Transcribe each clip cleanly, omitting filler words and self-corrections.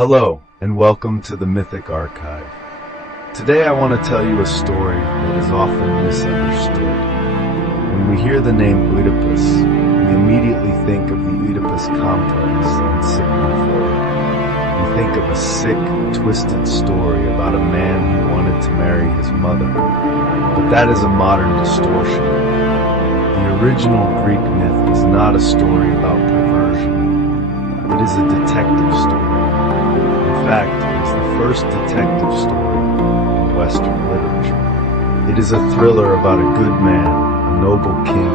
Hello, and welcome to the Mythic Archive. Today I want to tell you a story that is often misunderstood. When we hear the name Oedipus, we immediately think of the Oedipus complex in Sigmund Freud. We think of a sick, twisted story about a man who wanted to marry his mother. But that is a modern distortion. The original Greek myth is not a story about perversion. It is a detective story. In fact, it is the first detective story in Western literature. It is a thriller about a good man, a noble king,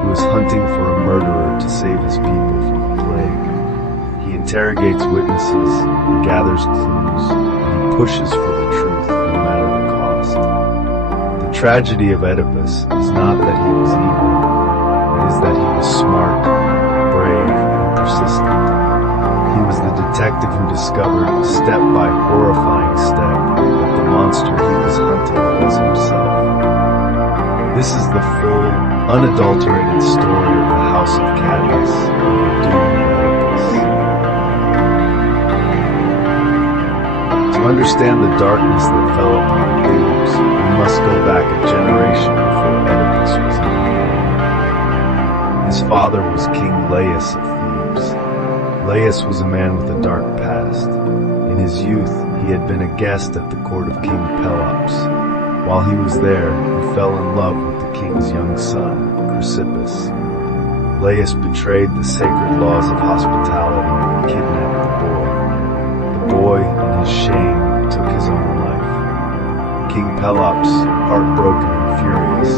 who is hunting for a murderer to save his people from a plague. He interrogates witnesses, he gathers clues, and he pushes for the truth no matter the cost. The tragedy of Oedipus is not that he was evil, it is that he was smart, brave, and persistent. He was the detective who discovered, step by horrifying step, that the monster he was hunting was himself. This is the full, unadulterated story of the House of Cadmus and the doom of Oedipus. To understand the darkness that fell upon Thebes, we must go back a generation before Oedipus was born. His father was King Laius of Thebes. Laius was a man with a dark past. In his youth, he had been a guest at the court of King Pelops. While he was there, he fell in love with the king's young son, Chrysippus. Laius betrayed the sacred laws of hospitality and kidnapped the boy. The boy, in his shame, took his own life. King Pelops, heartbroken and furious,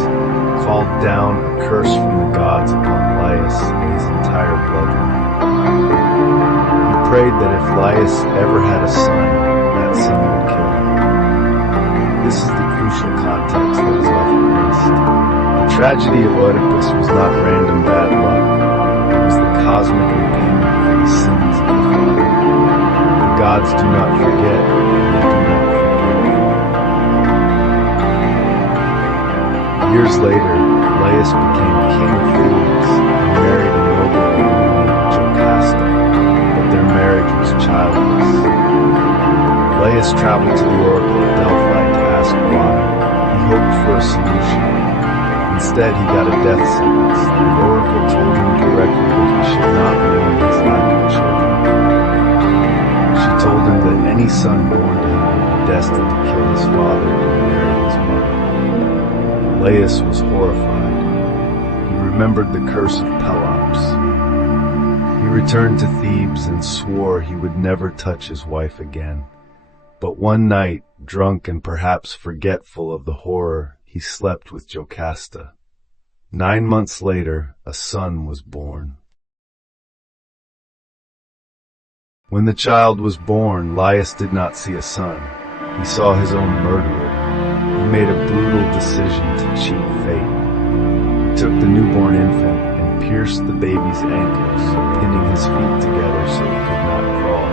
called down a curse from the gods upon Laius and his entire bloodline. He prayed that if Laius ever had a son, that son would kill him. This is the crucial context that is often missed. The tragedy of Oedipus was not random bad luck. It was the cosmic repayment for the sins of the father. The gods do not forget, and they do not forgive. Years later, Laius became king of Thebes and married a noble woman named Jocasta, but their marriage was childless. Laius traveled to the oracle of Delphi to ask why. He hoped for a solution. Instead, he got a death sentence. The oracle told him directly that he should not mourn his lack of children. She told him that any son born to him would be destined to kill his father and marry his mother. Laius was horrified. He remembered the curse of Pelops. He returned to Thebes and swore he would never touch his wife again. But one night, drunk and perhaps forgetful of the horror, he slept with Jocasta. 9 months later, a son was born. When the child was born, Laius did not see a son. He saw his own murderer. He made a brutal decision to cheat fate. He took the newborn infant and pierced the baby's ankles, pinning his feet together so he could not crawl.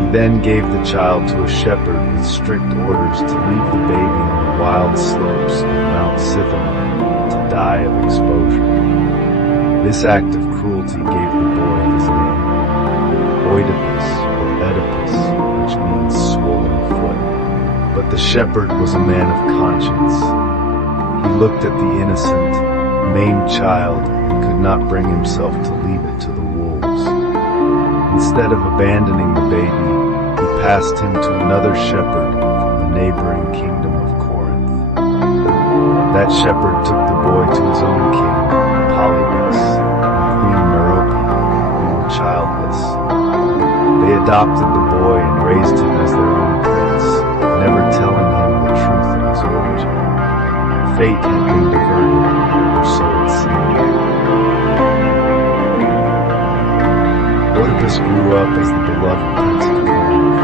He then gave the child to a shepherd with strict orders to leave the baby on the wild slopes of Mount Scythamon to die of exposure. This act of cruelty gave the boy his name, Oedipus or Oedipus, which means swollen foot. But the shepherd was a man of conscience. He looked at the innocent, maimed child and could not bring himself to leave it to the wolves. Instead of abandoning the baby, he passed him to another shepherd from the neighboring kingdom of Corinth. That shepherd took the boy to his own king, Polybus, and Queen Merope, who were childless. They adopted the boy and raised him as their own prince, never telling him the truth of his origin. Fate had been diverted, or so it seemed. Oedipus grew up as the beloved prince of Corinth.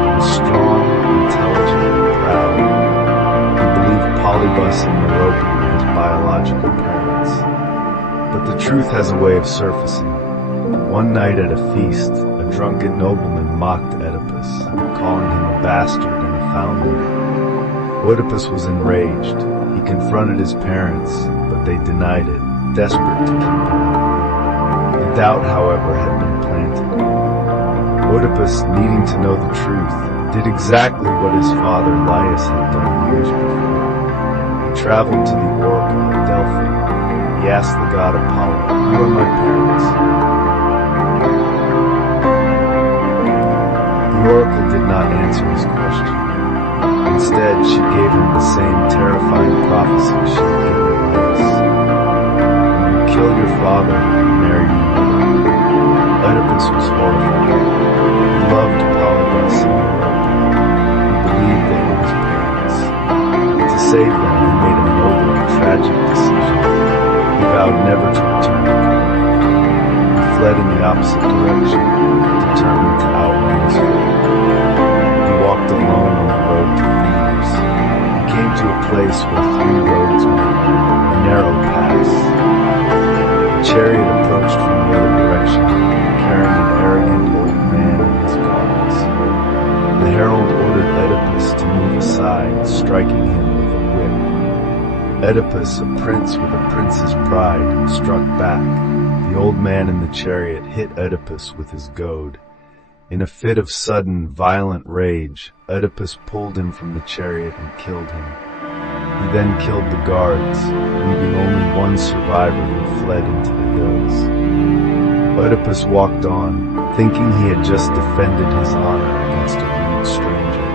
He was strong, intelligent, and proud. He believed Polybus and Merope were his biological parents. But the truth has a way of surfacing. One night at a feast, a drunken nobleman mocked Oedipus, calling him a bastard and a foundling. Oedipus was enraged. He confronted his parents, but they denied it, desperate to keep him out. The doubt, however, had been planted. Oedipus, needing to know the truth, did exactly what his father Laius had done years before. He traveled to the oracle at Delphi. He asked the god Apollo, "Who are my parents?" The oracle did not answer his question. Instead, she gave him the same terrifying prophecy she had given Laius. "You will kill your father and marry your mother." Oedipus was horrified. He loved Polybus and Europa. He believed they were his parents. To save them, he made a noble and tragic decision. He vowed never to return to Corinth. He fled in the opposite direction, determined to outrun his fate. He walked alone on the road to Thebes. He came to a place where three roads met, a narrow pass. A chariot approached from the other direction, carrying an arrogant old man and his guards. The herald ordered Oedipus to move aside, striking him with a whip. Oedipus, a prince with a prince's pride, struck back. The old man in the chariot hit Oedipus with his goad. In a fit of sudden, violent rage, Oedipus pulled him from the chariot and killed him. He then killed the guards, leaving only one survivor who fled into the hills. Oedipus walked on, thinking he had just defended his honor against a rude stranger.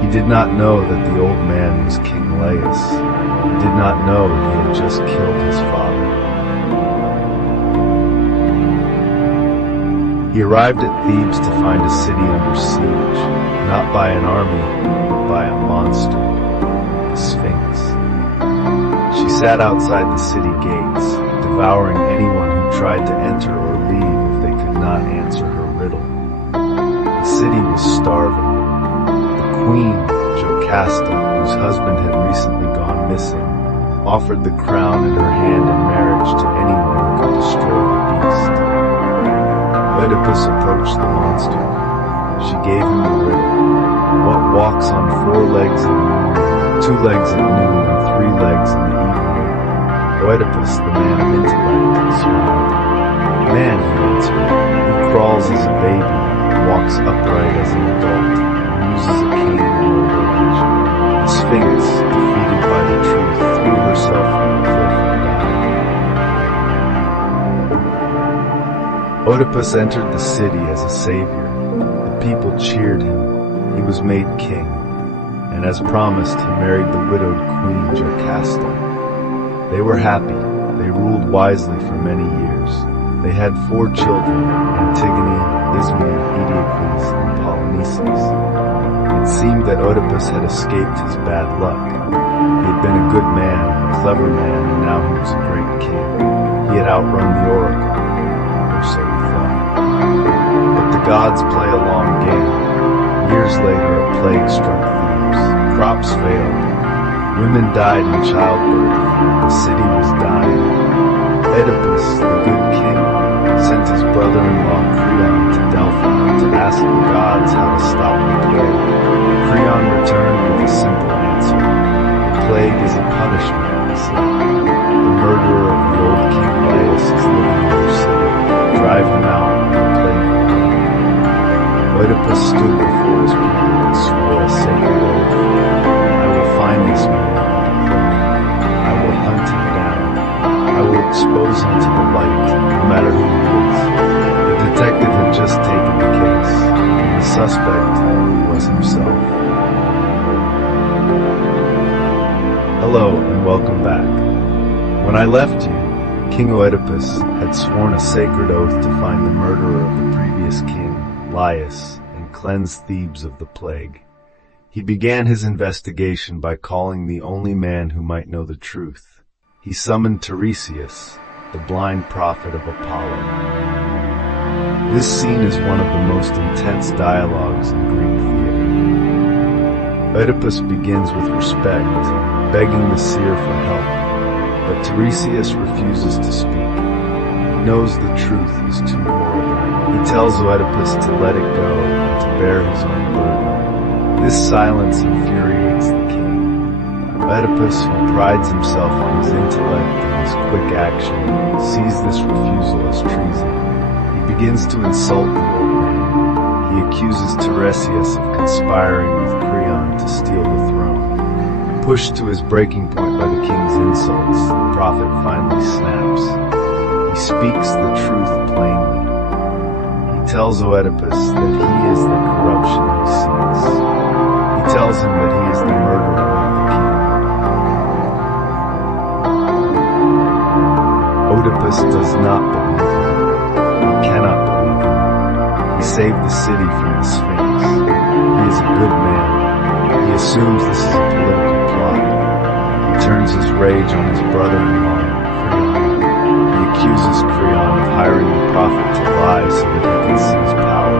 He did not know that the old man was King Laius. He did not know he had just killed his father. He arrived at Thebes to find a city under siege, not by an army, but by a monster, the Sphinx. She sat outside the city gates, devouring anyone who tried to enter or leave if they could not answer her riddle. The city was starving. The Queen Jocasta, whose husband had recently gone missing, offered the crown and her hand in marriage to anyone who could destroy the beast. Oedipus approached the monster. She gave him the riddle. What walks on 4 legs at morning, 2 legs at noon, and 3 legs in the evening? Oedipus, the man of intellect, smiled. Man, he answered, who crawls as a baby, walks upright as an adult, and uses a cane in old age. The Sphinx, defeated by the truth, threw herself from the cliff and died. Oedipus entered the city as a savior. The people cheered him. He was made king, and as promised, he married the widowed Queen Jocasta. They were happy. They ruled wisely for many years. They had 4 children, Antigone, Ismene, Oedipus, and Polynices. It seemed that Oedipus had escaped his bad luck. He had been a good man, a clever man, and now he was a great king. He had outrun the oracle, or so he thought. But the gods play a long game. Years later, a plague struck Thebes. Crops failed. Women died in childbirth. The city was dying. Oedipus, the good king, sent his brother-in-law Creon to Delphi to ask the gods how to stop the plague. Creon returned with a simple answer. The plague is a punishment, he said. The murderer of the old King Laius is living in your city. Drive him out and the plague will end. Oedipus stood before his people and swore a sacred oath. I will find this man, he declared. I will hunt him down. I will expose him to the light, no matter who he is. The detective had just taken the case, and the suspect was himself. Hello, and welcome back. When I left you, King Oedipus had sworn a sacred oath to find the murderer of the previous king, Laius, and cleanse Thebes of the plague. He began his investigation by calling the only man who might know the truth. He summoned Tiresias, the blind prophet of Apollo. This scene is one of the most intense dialogues in Greek theater. Oedipus begins with respect, begging the seer for help, but Tiresias refuses to speak. He knows the truth is too horrible. He tells Oedipus to let it go and to bear his own burden. This silence infuriates the king. Oedipus, who prides himself on his intellect and his quick action, sees this refusal as treason. He begins to insult the old man. He accuses Tiresias of conspiring with Creon to steal the throne. Pushed to his breaking point by the king's insults, the prophet finally snaps. He speaks the truth plainly. He tells Oedipus that he is the corruption he seeks. He tells him that he is the murderer of the king. Oedipus does not believe him. He cannot believe him. He saved the city from the Sphinx. He is a good man. He assumes this is a political plot. He turns his rage on his brother-in-law, Creon. He accuses Creon of hiring the prophet to lie so that he can seize power.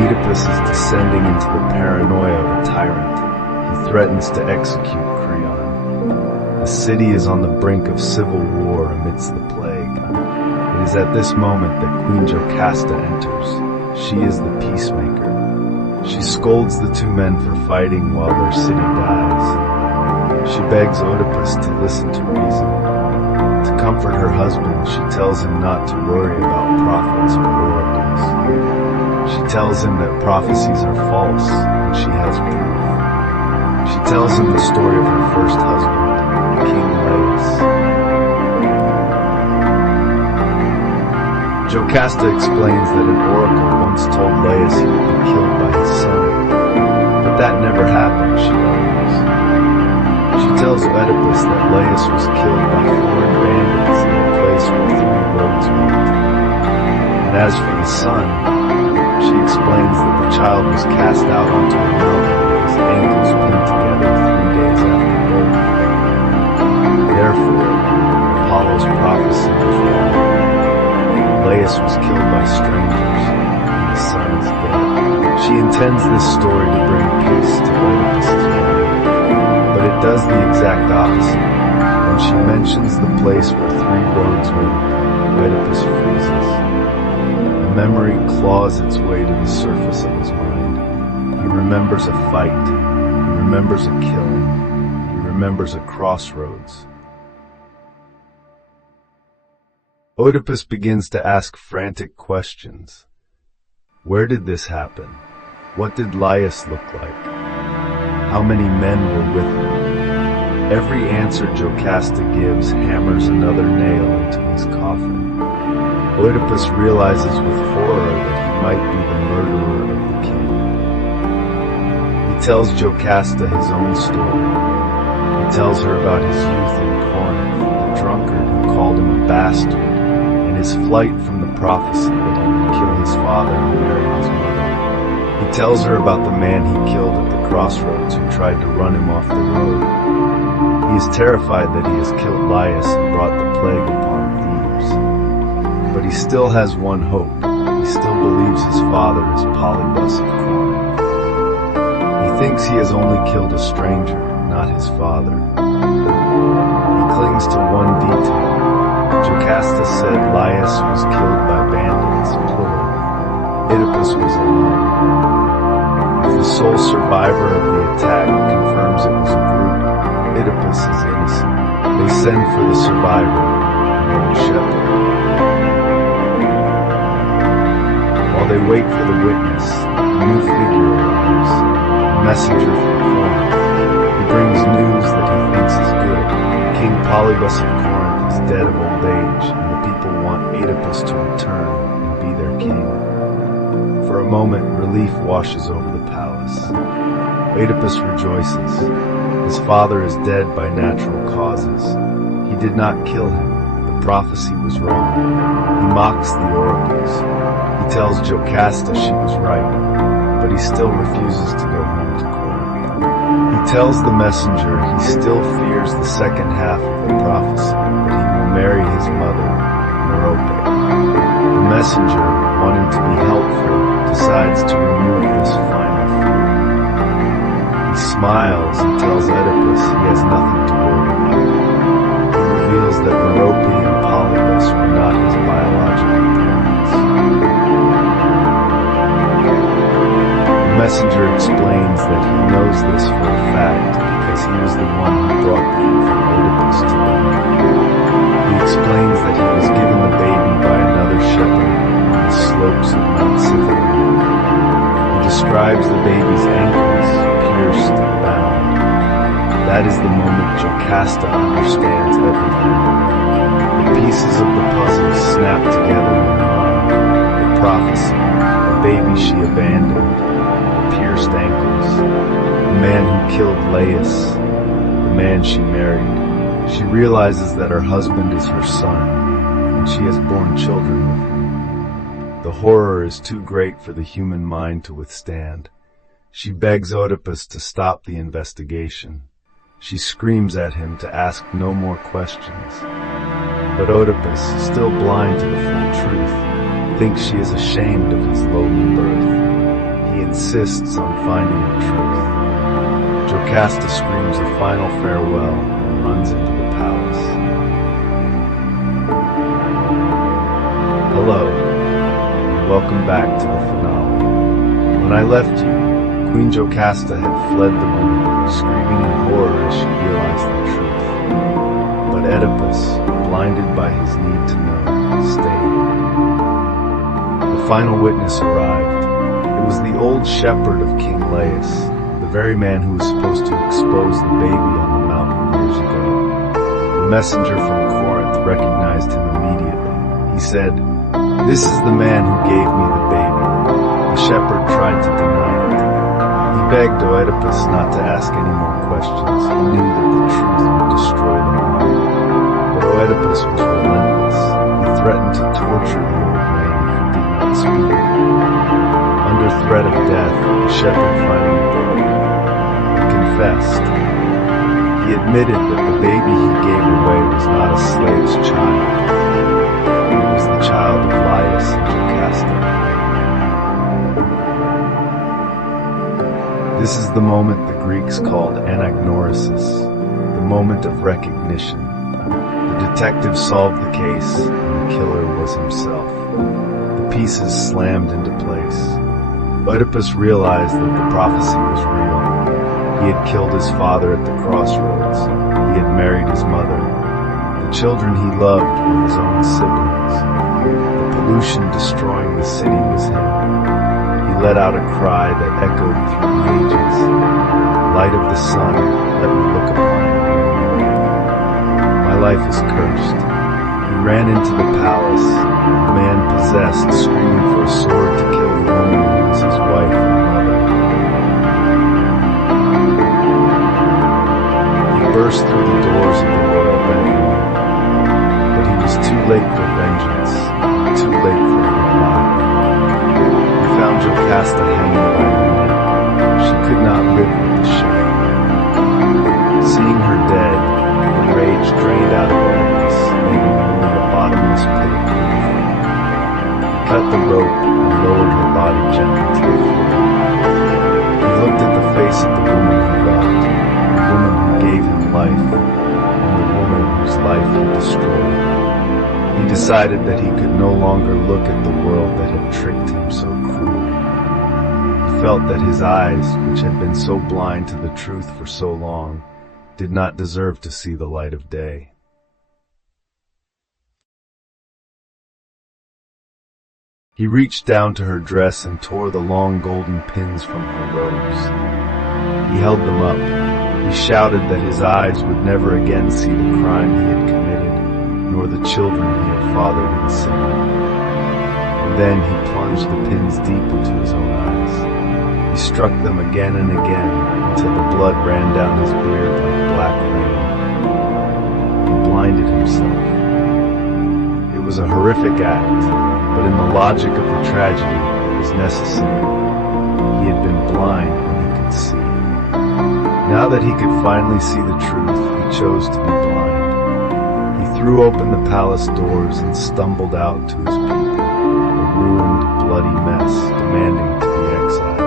Oedipus is descending into the paranoia of a tyrant. He threatens to execute Creon. The city is on the brink of civil war amidst the plague. It is at this moment that Queen Jocasta enters. She is the peacemaker. She scolds the two men for fighting while their city dies. She begs Oedipus to listen to reason. To comfort her husband, she tells him not to worry about prophets or oracles. She tells him that prophecies are false, and she has proof. She tells him the story of her first husband, King Laius. Jocasta explains that an oracle once told Laius he would be killed by his son. But that never happened, she argues. She tells Oedipus that Laius was killed by foreign bandits in a place where three roads meet. And as for the son, she explains that the child was cast out onto a mountain with his ankles pinned together 3 days after birth. Therefore, Apollo's prophecy was wrong. Laius was killed by strangers, and his son is dead. She intends this story to bring peace to Oedipus' mind, but it does the exact opposite. When she mentions the place where three roads meet, Oedipus freezes. A memory claws its way to the surface of his mind. He remembers a fight. He remembers a killing. He remembers a crossroads. Oedipus begins to ask frantic questions. Where did this happen? What did Laius look like? How many men were with him? Every answer Jocasta gives hammers another nail into his coffin. Oedipus realizes with horror that he might be the murderer of the king. He tells Jocasta his own story. He tells her about his youth in Corinth, the drunkard who called him a bastard, his flight from the prophecy that he would kill his father and marry his mother. He tells her about the man he killed at the crossroads who tried to run him off the road. He is terrified that he has killed Laius and brought the plague upon Thebes. But he still has one hope. He still believes his father is Polybus of Corinth. He thinks he has only killed a stranger, not his father. He clings to one detail. Jocasta said Laius was killed by bandits, plural. Oedipus was alone. If the sole survivor of the attack confirms it was a group, Oedipus is innocent. They send for the survivor, an old shepherd. While they wait for the witness, a new figure arrives, a messenger from Corinth. He brings news that he thinks is good. King Polybus of Corinth is dead of old age, and the people want Oedipus to return and be their king. For a moment, relief washes over the palace. Oedipus rejoices. His father is dead by natural causes. He did not kill him. The prophecy was wrong. He mocks the oracles. He tells Jocasta she was right, but he still refuses to go home to Corinth. He tells the messenger he still fears the second half of the prophecy, that he will marry his mother, Merope. The messenger, wanting to be helpful, decides to remove this final fear. He smiles and tells Oedipus he has nothing to worry about. He reveals that Merope and Polybus were not his biological parents. The messenger explains that he knows this for a fact because he was the one who brought the infant Oedipus to them. He explains that he was given the baby by another shepherd, the slopes of Mount Scythia. He describes the baby's ankles, pierced and bound. That is the moment Jocasta understands everything. The pieces of the puzzle snap together in her mind. The prophecy, the baby she abandoned, the pierced ankles, the man who killed Laius, the man she married. She realizes that her husband is her son, and she has borne children with him. The horror is too great for the human mind to withstand. She begs Oedipus to stop the investigation. She screams at him to ask no more questions. But Oedipus, still blind to the full truth, thinks she is ashamed of his lowly birth. He insists on finding the truth. Jocasta screams a final farewell and runs into the palace. Hello, and welcome back to the finale. When I left you, Queen Jocasta had fled the room, screaming in horror as she realized the truth. But Oedipus, blinded by his need to know, stayed. The final witness arrived. It was the old shepherd of King Laius, the very man who was supposed to expose the baby on the mountain years ago. The messenger from Corinth recognized him immediately. He said, "This is the man who gave me the baby." The shepherd tried to deny it. He begged Oedipus not to ask any more questions. He knew that the truth would destroy them all. But Oedipus was relentless. He threatened to torture the old man if he did not speak. Under threat of death, the shepherd finally broke. He confessed. He admitted that the baby he gave away was not a slave's child. It was the child of Laius and Jocasta. This is the moment the Greeks called anagnorisis, the moment of recognition. The detective solved the case, and the killer was himself. The pieces slammed into place. Oedipus realized that the prophecy was real. He had killed his father at the crossroads. He had married his mother. The children he loved were his own siblings. The pollution destroying the city was him. He let out a cry that echoed through the ages. Light of the sun, let me look upon you. My life is cursed. He ran into the palace, a man possessed, screaming for a sword to kill the woman who was his wife and mother. He burst through the doors of the royal bedroom, but he was too late for vengeance, and too late for her goodbye. He found Jocasta hanging by her neck. She could not live with the shame. Seeing her dead, the rage drained out of Oedipus, leaving only a bottomless pit of grief. He cut the rope and lowered her body gently to the floor. He looked at the face of the woman he loved, the woman who gave him life, and the woman whose life he destroyed. He decided that he could no longer look at the world that had tricked him so cruelly. He felt that his eyes, which had been so blind to the truth for so long, did not deserve to see the light of day. He reached down to her dress and tore the long golden pins from her robes. He held them up. He shouted that his eyes would never again see the crime he had committed, nor the children he had fathered in sin. And then he plunged the pins deep into his own eyes. He struck them again and again until the blood ran down his beard like black rain. He blinded himself. It was a horrific act, but in the logic of the tragedy, it was necessary. He had been blind when he could see. Now that he could finally see the truth, he chose to be blind. He threw open the palace doors and stumbled out to his people, a ruined, bloody mess, demanding to be exiled.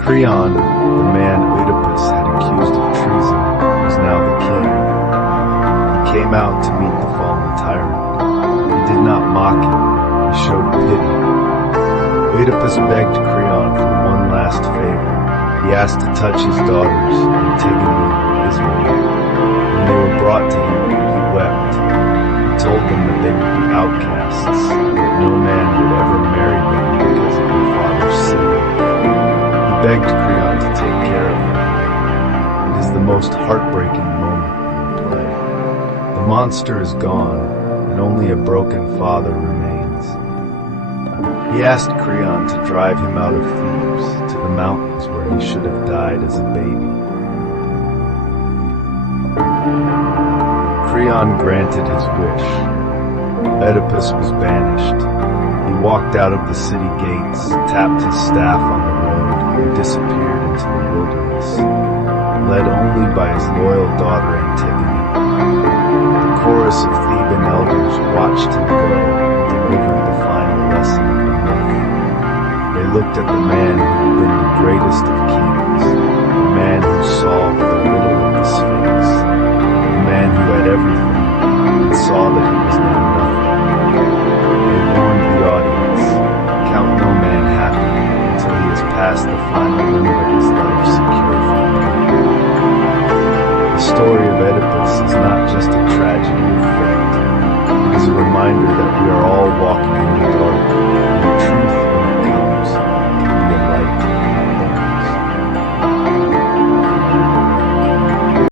Creon, the man Oedipus had accused of treason, was now the king. He came out to meet the fallen tyrant. He did not mock him, he showed pity. Oedipus begged Creon for one last favor. He asked to touch his daughters, Antigone and Ismene. When they were brought to him, he wept. He told them that they would be outcasts, that no man would ever marry them because of their father's sin. He begged Creon to take care of him. It is the most heartbreaking moment in the play. The monster is gone, and only a broken father remains. He asked Creon to drive him out of Thebes to the mountains where he should have died as a baby. Creon granted his wish. Oedipus was banished. He walked out of the city gates, tapped his staff on the road, and disappeared into the wilderness, led only by his loyal daughter Antigone. The chorus of Theban elders watched him go, deliver the final lesson of the myth. They looked at the man who had been the greatest of kings, the man who solved the riddle of the Sphinx, the man who had everything, and saw that he was now nothing. They warned the audience, count no man happy until he has passed the final limit of his life secure from pain. The story of Oedipus is not just a tragedy of fate. It is a reminder that we are all